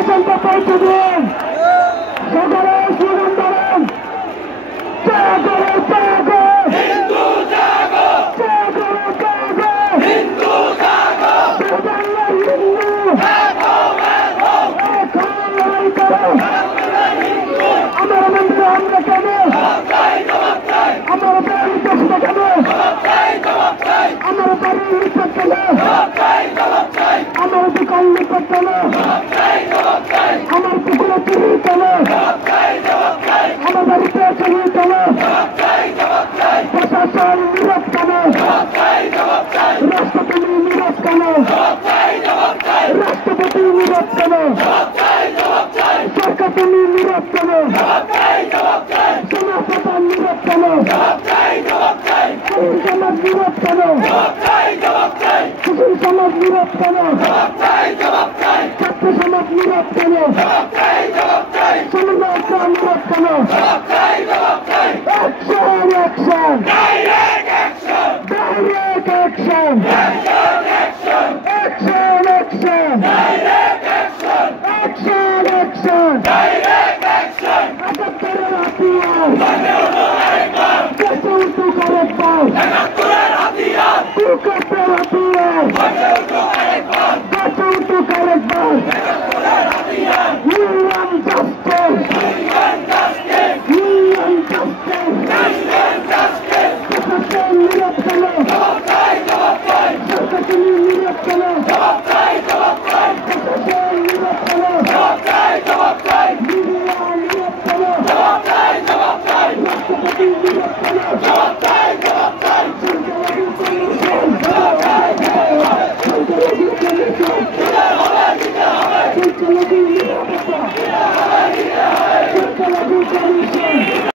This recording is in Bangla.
পৌঁছে দিন সকলে স্লোগান ধরেন জাগো জাগো হিন্দু জাগো জাগো জাগো হিন্দু জাগো বাংলার হিন্দু জাগো জাগো এখন লড়াই করো আমার মন্দিরে আমরা কেন আমার বাড়ির চেষ্টা কেন আমার বাড়ির নিকট কেন আমার দোকান নিকট কেন আমার পুকুরে চুরি কেন আমার বাড়িতে চুরি কেন প্রশাসন নীরব কেন রাষ্ট্রপতি নীরব কেন রাষ্ট্রপতি নীরব কেন সরকার তুমি নীরব কেন সমাজপ্রধান নীরব কেন সমাজ নীরব কেন সুশীল সমাজ নীরব কেন ছাত্র সমাজ নীরব কেন সমাজ নীরব কেন action action direct action action action action action একাত্তরের হাতিয়ার দেশে উঠু আরেকবার কুকটের হাতিয়ার দেশে উঠু আরেকবার ইউনিয়ন জাস্টিস ইউনিয়ন জাস্টিস প্রশাসন নীরব কেন সরকার তুমি নীরব কেন প্রশাসন নীরব কেন মিডিয়া নীরব কেন রাষ্ট্রপতি নীরব কেন সরকারের